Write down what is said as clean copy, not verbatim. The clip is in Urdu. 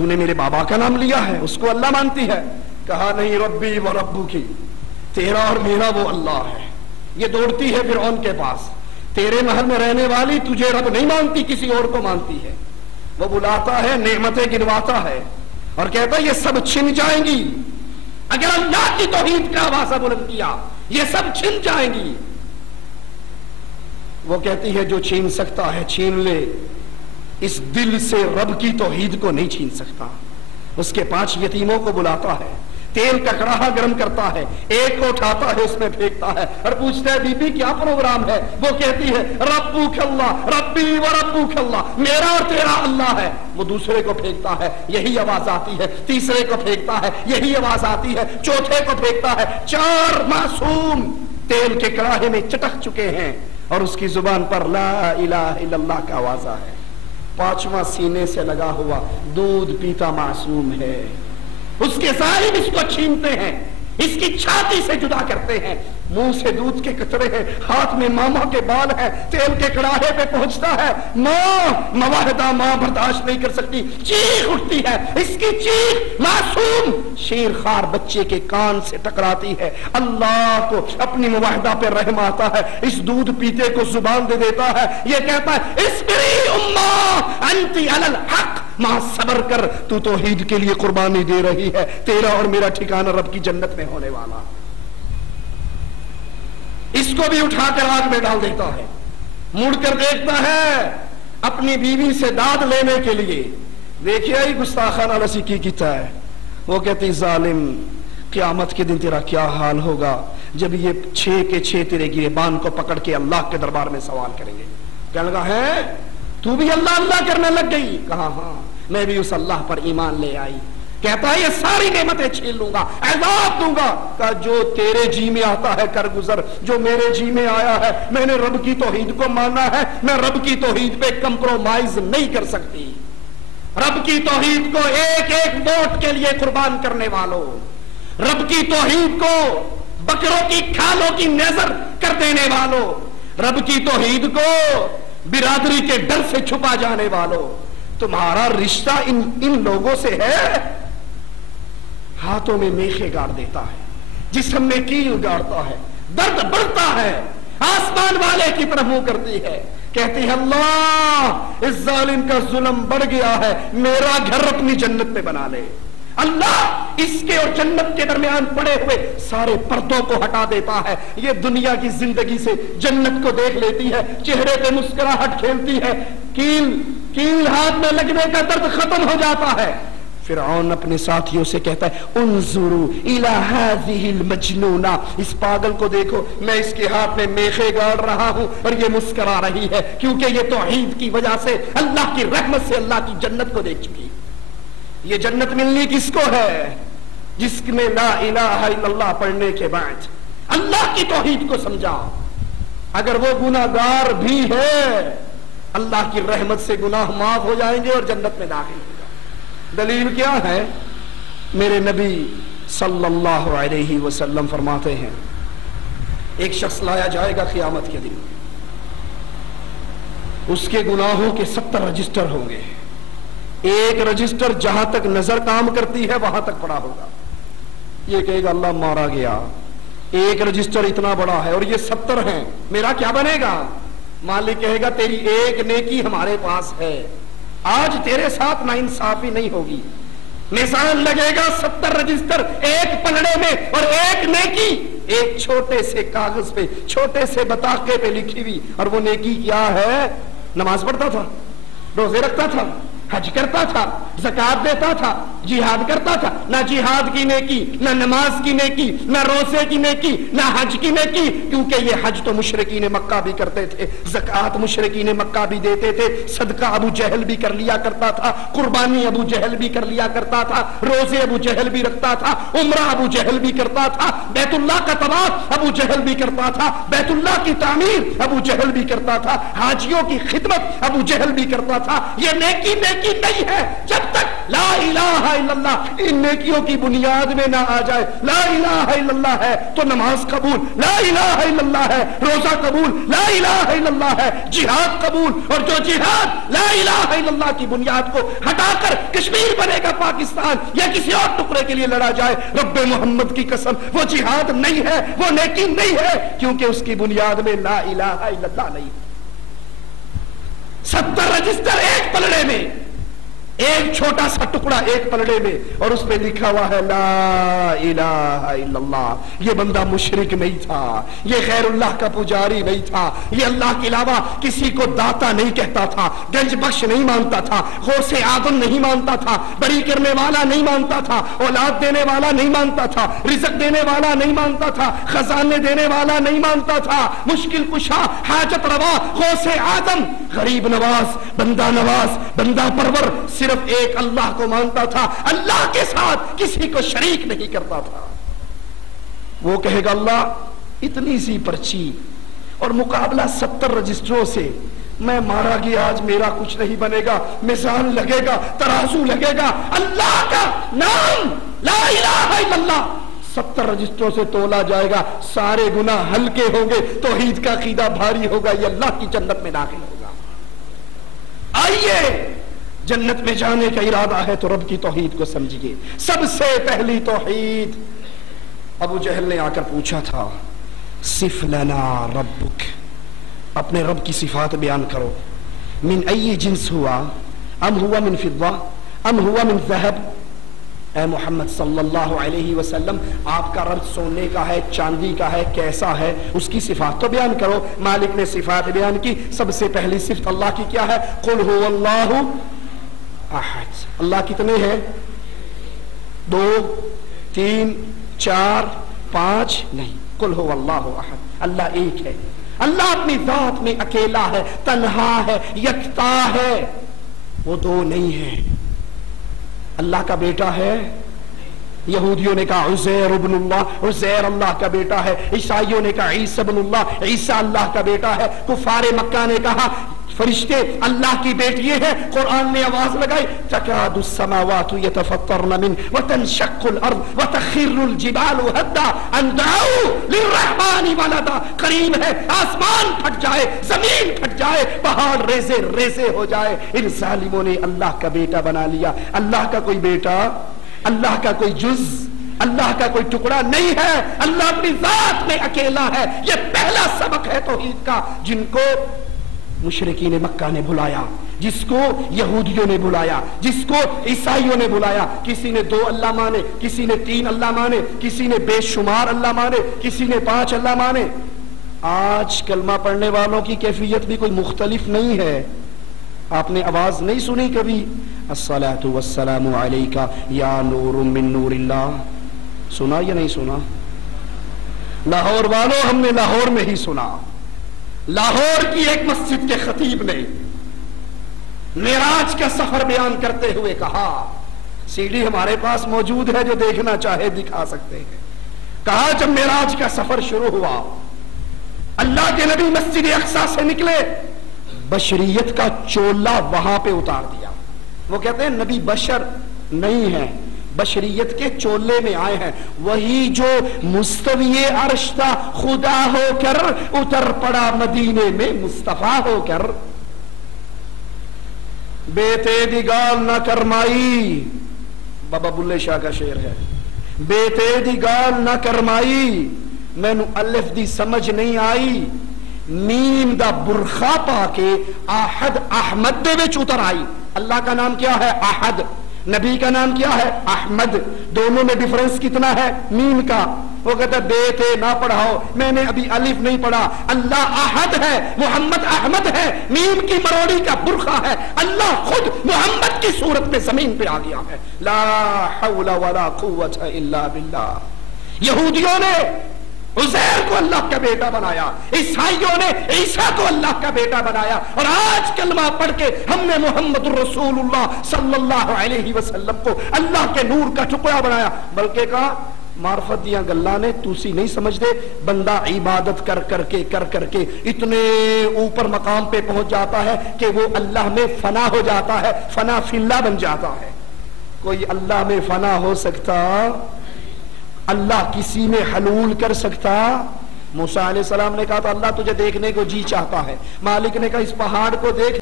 تو نے میرے بابا کا نام لیا ہے، اس کو اللہ مانتی ہے؟ کہا نہیں، ربی و ربو کی، تیرا اور میرا وہ اللہ ہے۔ یہ دوڑتی ہے فرعون کے پاس، تیرے محل میں رہنے والی تجھے رب نہیں مانتی، کسی اور کو مانتی ہے۔ وہ بلاتا ہے، نعمتیں گنواتا ہے اور کہتا ہے یہ سب چھن جائیں گی اگر اللہ کی توحید کا آوازہ بلند کیا، یہ سب چھن جائیں گی۔ وہ کہتی ہے جو چھین سکتا ہے چھین لے، اس دل سے رب کی توحید کو نہیں چھین سکتا۔ اس کے 5 یتیموں کو بلاتا ہے، تیل کا کڑاہا گرم کرتا ہے، ایک کو اٹھاتا ہے، اس میں پھینکتا ہے اور پوچھتا ہے بی بی کیا پروگرام ہے؟ وہ کہتی ہے ربک اللہ، ربی و ربک اللہ، میرا اور تیرا اللہ ہے۔ وہ دوسرے کو پھینکتا ہے، یہی آواز آتی ہے، تیسرے کو پھینکتا ہے، یہی آواز آتی ہے، چوتھے کو پھینکتا ہے۔ 4 معصوم تیل کے کڑاہے میں چٹک چکے ہیں اور اس کی زبان پر لا الہ الا اللہ کا آوازہ ہے۔ 5واں سینے سے لگا ہوا دودھ پیتا معصوم ہے، اس کے ظالم اس کو چھینتے ہیں، اس کی چھاتی سے جدا کرتے ہیں، منہ سے دودھ کے قطرے ہیں، ہاتھ میں ماما کے بال ہیں، تیل کے کڑاہے پہ پہنچتا ہے، ماں مواحدہ ماں برداشت نہیں کر سکتی، چیخ اٹھتی ہے، اس کی چیخ معصوم شیر خوار بچے کے کان سے ٹکراتی ہے۔ اللہ کو اپنی مواحدہ پہ رحم آتا ہے، اس دودھ پیتے کو زبان دے دیتا ہے، یہ کہتا ہے اصبری اماں انتی علی الحق، ماں صبر کر، تو توحید کے لیے قربانی دے رہی ہے، تیرا اور میرا ٹھکانہ رب کی جنت میں ہونے والا۔ اس کو بھی اٹھا کر آگ میں ڈال دیتا ہے، مڑ کر دیکھتا ہے اپنی بیوی سے داد لینے کے لیے، دیکھیے ہی گستاخانہ لسی کی کیتا ہے۔ وہ کہتی ظالم، قیامت کے دن تیرا کیا حال ہوگا جب یہ 6 کے 6 تیرے گریبان کو پکڑ کے اللہ کے دربار میں سوال کریں گے۔ کہنے لگا ہے تو بھی اللہ اللہ کرنے لگ گئی؟ کہا ہاں، میں بھی اس اللہ پر ایمان لے آئی۔ کہتا ہے یہ ساری نعمتیں چھین لوں گا، عذاب دوں گا۔ کہا جو تیرے جی میں آتا ہے کر گزر، جو میرے جی میں آیا ہے، میں نے رب کی توحید کو مانا ہے، میں رب کی توحید پہ کمپرومائز نہیں کر سکتی۔ رب کی توحید کو ایک ایک ووٹ کے لیے قربان کرنے والوں، رب کی توحید کو بکروں کی کھالوں کی نظر کر دینے والوں، رب کی توحید کو برادری کے ڈر سے چھپا جانے والوں، تمہارا رشتہ ان لوگوں سے ہے۔ ہاتھوں میں میخے گاڑ دیتا ہے، جسم میں کیل گاڑتا ہے، درد بڑھتا ہے، آسمان والے کی طرف منہ کرتی ہے، کہتی ہے اللہ اس ظالم کا ظلم بڑھ گیا ہے، میرا گھر اپنی جنت میں بنا لے۔ اللہ اس کے اور جنت کے درمیان پڑے ہوئے سارے پردوں کو ہٹا دیتا ہے، یہ دنیا کی زندگی سے جنت کو دیکھ لیتی ہے، چہرے پہ مسکراہٹ کھیلتی ہے، کیل ہاتھ میں لگنے کا درد ختم ہو جاتا ہے۔ فرعون اپنے ساتھیوں سے کہتا ہے انظروا الی ہذہ المجنونہ، اس پاگل کو دیکھو، میں اس کے ہاتھ میں میخے گاڑ رہا ہوں اور یہ مسکرا رہی ہے، کیونکہ یہ توحید کی وجہ سے اللہ کی رحمت سے اللہ کی جنت کو دیکھ چکی۔ یہ جنت ملنی کس کو ہے؟ جس نے لا الہ الا اللہ پڑھنے کے بعد اللہ کی توحید کو سمجھا، اگر وہ گناہگار بھی ہے اللہ کی رحمت سے گناہ معاف ہو جائیں گے اور جنت میں داخل ہو جائیں گے۔ دلیل کیا ہے؟ میرے نبی صلی اللہ علیہ وسلم فرماتے ہیں ایک شخص لایا جائے گا قیامت کے دن، اس کے گناہوں کے 70 رجسٹر ہوں گے، ایک رجسٹر جہاں تک نظر کام کرتی ہے وہاں تک پڑا ہوگا، یہ کہے گا اللہ مارا گیا، ایک رجسٹر اتنا بڑا ہے اور یہ 70 ہیں، میرا کیا بنے گا؟ مالک کہے گا تیری ایک نیکی ہمارے پاس ہے، آج تیرے ساتھ ناانصافی نہیں ہوگی۔ میزان لگے گا 70 رجسٹر ایک پلڑے میں اور ایک نیکی ایک چھوٹے سے کاغذ پہ، چھوٹے سے بطاقے پہ لکھی ہوئی، اور وہ نیکی کیا ہے؟ نماز پڑھتا تھا، روزے رکھتا تھا، حج کرتا تھا، زکات دیتا تھا، جہاد کرتا تھا، نہ جہاد کی نیکی، نہ نماز کی نیکی، نہ روزے کی نیکی، نہ حج کی نیکی، کیونکہ یہ حج تو مشرکین مکہ بھی کرتے تھے، زکات مشرکین مکہ بھی دیتے تھے، صدقہ ابو جہل بھی کر لیا کرتا تھا، قربانی ابو جہل بھی کر لیا کرتا تھا، روزے ابو جہل بھی رکھتا تھا، عمرہ ابو جہل بھی کرتا تھا، بیت اللہ کا طواف ابو جہل بھی کرتا تھا، بیت اللہ کی تعمیر ابو جہل بھی کرتا تھا، حاجیوں کی خدمت ابو جہل بھی کرتا تھا۔ یہ نیکی نہیں ہے جب تک لا الہ الا اللہ ان نیکیوں کی بنیاد میں نہ آ جائے، لا الہ الا اللہ ہے تو نماز قبول، لا الہ الا اللہ ہے روزہ قبول، لا الہ الا اللہ ہے جہاد قبول، اور جو جہاد لا الہ الا اللہ کی بنیاد کو ہٹا کر کشمیر بنے گا پاکستان یا کسی اور ٹکڑے کے لیے لڑا جائے، رب محمد کی قسم وہ جہاد نہیں ہے، وہ نیکی نہیں ہے، کیونکہ اس کی بنیاد میں لا الہ الا اللہ نہیں۔ 70 رجسٹر ایک پلڑے میں، ایک چھوٹا سا ٹکڑا ایک پلڑے میں، اور اس پہ لکھا ہوا ہے لا الہ الا اللہ۔ یہ بندہ مشرک نہیں تھا، یہ غیر اللہ کا پجاری نہیں تھا، یہ اللہ کے علاوہ کسی کو داتا نہیں کہتا تھا، گنج بخش نہیں مانتا تھا، غوث اعظم نہیں مانتا تھا، بری کرنے والا نہیں مانتا تھا، اولاد دینے والا نہیں مانتا تھا، رزق دینے والا نہیں مانتا تھا، خزانے دینے والا نہیں مانتا تھا، مشکل کشا، حاجت روا، غوث اعظم، غریب نواز، بندہ نواز، بندہ پرور، صرف ایک اللہ کو مانتا تھا، اللہ کے ساتھ کسی کو شریک نہیں کرتا تھا۔ وہ کہے گا اللہ اتنی سی پرچی اور مقابلہ 70 رجسٹروں سے، میں مارا گیا آج میرا کچھ نہیں بنے گا، میزان لگے گا، ترازو لگے گا، اللہ کا نام لا الہ الا اللہ 70 رجسٹروں سے تولا جائے گا، سارے گناہ ہلکے ہوں گے، توحید کا عقیدہ بھاری ہوگا، یہ اللہ کی جنت میں داخل ہوگا۔ آئیے جنت میں جانے کا ارادہ ہے تو رب کی توحید کو سمجھیے، سب سے پہلی توحید۔ ابو جہل نے آ کر پوچھا تھا صف لنا ربک، اپنے رب کی صفات بیان کرو، من ای جنس ہوا، ام ہوا من فضہ، ام ہوا من ذہب۔ اے محمد صلی اللہ علیہ وسلم آپ کا رب سونے کا ہے، چاندی کا ہے، کیسا ہے، اس کی صفات تو بیان کرو۔ مالک نے صفات بیان کی، سب سے پہلی صفت اللہ کی کیا ہے؟ قل هو اللہ احد۔ اللہ کتنے ہیں؟ 2 3 4 5 نہیں، قل هو اللہ احد، اللہ ایک ہے۔ اللہ اپنی ذات میں اکیلا ہے، تنہا ہے، یکتا ہے، وہ 2 نہیں ہے۔ اللہ کا بیٹا ہے، یہودیوں نے کہا عزیر ابن اللہ، عزیر اللہ کا بیٹا ہے، عیسائیوں نے کہا عیسی ابن اللہ، عیسی اللہ کا بیٹا ہے، کفار مکہ نے کہا فرشتے اللہ کی بیٹی ہے۔ قرآن نے آواز لگائی تکاد السماوات یتفطرن من وتنشق الارض وتخر الجبال هدا ان دعوا للرحمن ولدا، قریب ہے آسمان پھٹ جائے، زمین پھٹ جائے، پہاڑ ریزے ریزے ہو جائے، ان ظالموں نے اللہ کا بیٹا بنا لیا۔ اللہ کا کوئی بیٹا، اللہ کا کوئی جز، اللہ کا کوئی ٹکڑا نہیں ہے، اللہ اپنی ذات میں اکیلا ہے۔ یہ پہلا سبق ہے توحید کا، جن کو مشرکین مکہ نے بلایا، جس کو یہودیوں نے بلایا، جس کو عیسائیوں نے بلایا۔ کسی نے 2 اللہ مانے، کسی نے 3 اللہ مانے، کسی نے بے شمار اللہ مانے، کسی نے 5 اللہ مانے۔ آج کلمہ پڑھنے والوں کی کیفیت بھی کوئی مختلف نہیں ہے۔ آپ نے آواز نہیں سنی کبھی الصلاۃ والسلام علیک یا نور من نور اللہ؟ سنا یا نہیں سنا؟ لاہور والوں ہم نے لاہور میں ہی سنا۔ لاہور کی ایک مسجد کے خطیب نے معراج کا سفر بیان کرتے ہوئے کہا، سی ڈی ہمارے پاس موجود ہے، جو دیکھنا چاہے دکھا سکتے ہیں۔ کہا جب معراج کا سفر شروع ہوا، اللہ کے نبی مسجد اقصی سے نکلے، بشریت کا چولا وہاں پہ اتار دیا۔ وہ کہتے ہیں نبی بشر نہیں ہے، بشریت کے چولے میں آئے ہیں۔ وہی جو مستوی عرش تھا خدا ہو کر اتر پڑا مدینے میں مصطفیٰ ہو کر۔ بیتے دی گال نہ کرمائی، بابا بلے شاہ کا شعر ہے، بیتے دی گال نہ کرمائی، مینو الف دی سمجھ نہیں آئی، میم دا برخا پا کے احد احمد دے وچ اتر آئی۔ اللہ کا نام کیا ہے؟ احد۔ نبی کا نام کیا ہے؟ احمد۔ دونوں میں ڈیفرنس کتنا ہے؟ میم کا۔ وہ کہتا ہے بیٹے نہ پڑھاؤ، میں نے ابھی الف نہیں پڑھا۔ اللہ احد ہے، محمد احمد ہے، میم کی مروڑی کا برخا ہے۔ اللہ خود محمد کی صورت میں زمین پہ آ گیا ہے۔ لا حول ولا قوت الا باللہ۔ یہودیوں نے عزیر کو اللہ کا بیٹا بنایا، عیسائیوں نے عیسیٰ کو اللہ کا بیٹا بنایا، اور آج کلمہ پڑھ کے ہم نے محمد الرسول اللہ صلی اللہ علیہ وسلم کو اللہ کے نور کا ٹکڑا بنایا۔ بلکہ کہا معرفت دیاں گلاں نے تسی نہیں سمجھتے، بندہ عبادت کر کر کے اتنے اوپر مقام پہ پہنچ جاتا ہے کہ وہ اللہ میں فنا ہو جاتا ہے، فنا فی اللہ بن جاتا ہے۔ کوئی اللہ میں فنا ہو سکتا؟ اللہ کسی میں حلول کر سکتا؟ موسیٰ علیہ السلام نے کہا تو اللہ تجھے دیکھنے کو جی چاہتا ہے. مالک نے کہا اس پہاڑ کو دیکھ